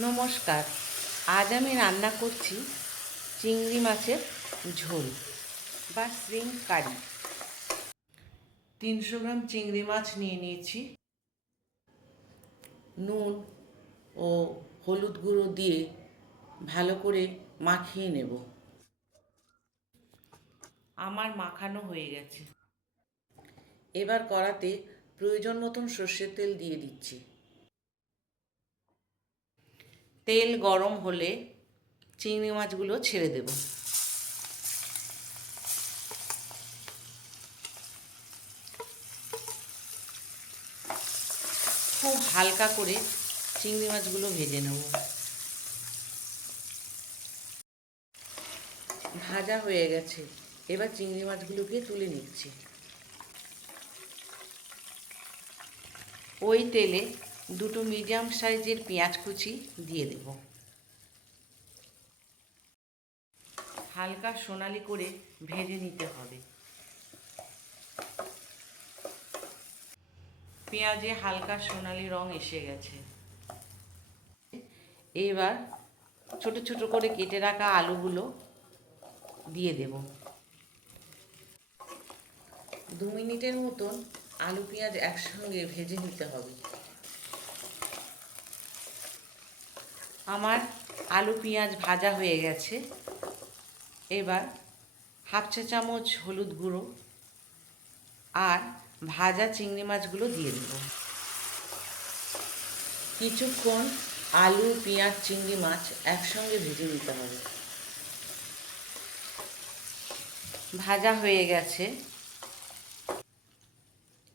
নমস্কার। আজ আমি রান্না করছি চিংড়ি মাছের ঝোল বা শ্রিম্প কারি। 300 গ্রাম চিংড়ি মাছ নিয়ে নিয়েছি। নুন ও হলুদ গুঁড়ো দিয়ে ভালো করে মাখিয়ে নেব। আমার মাখানো হয়ে গেছে। এবার কড়াতে প্রয়োজন মতন সর্ষের তেল দিয়ে দিচ্ছি। তেল গরম হলে চিংড়ি মাছগুলো ছেড়ে দেব। খুব হালকা করে চিংড়ি মাছগুলো ভেজে নেব। ভাজা হয়ে গেছে, এবার চিংড়ি মাছগুলোকে তুলে নিচ্ছি। ওই তেলে দুটো মিডিয়াম সাইজের পেঁয়াজ কুচি দিয়ে দেব। হালকা সোনালি করে ভেজে নিতে হবে। পেঁয়াজে হালকা সোনালি রং এসে গেছে। এবার ছোট ছোট করে কেটে রাখা আলুগুলো দিয়ে দেব। 2 মিনিটের মতন আলু পেঁয়াজ একসঙ্গে ভেজে নিতে হবে। আমার আলু পেঁয়াজ ভাজা হয়ে গেছে। এবার হাফ চা চামচ হলুদ গুঁড়ো আর ভাজা চিংড়ি মাছগুলো দিয়ে দেব। কিছুক্ষণ আলু পেঁয়াজ চিংড়ি মাছ একসঙ্গে ভেজে নিতে হবে। ভাজা হয়ে গেছে।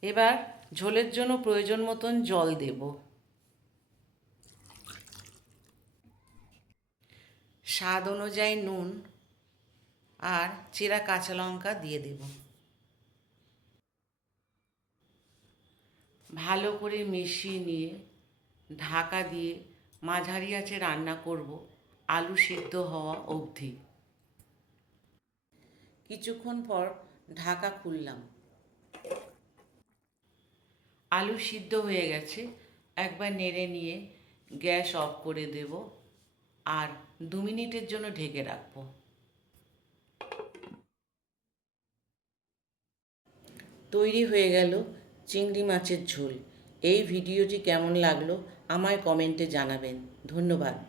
এবার ঝোলের জন্য প্রয়োজন মতন জল দেব। স্বাদ অনুযায়ী নুন আর চেরা কাঁচা লঙ্কা দিয়ে দেব। ভালো করে মিশিয়ে নিয়ে ঢাকা দিয়ে মাঝারি আঁচে রান্না করব আলু সিদ্ধ হওয়া অবধি। কিছুক্ষণ পর ঢাকা খুললাম। আলু সিদ্ধ হয়ে গেছে। একবার নেড়ে নিয়ে গ্যাস অফ করে দেব আর 2 মিনিটের জন্য ঢেকে রাখবো। তৈরি হয়ে গেল চিংড়ি মাছের ঝোল। এই ভিডিওটি কেমন লাগলো আমায় কমেন্টে জানাবেন। ধন্যবাদ।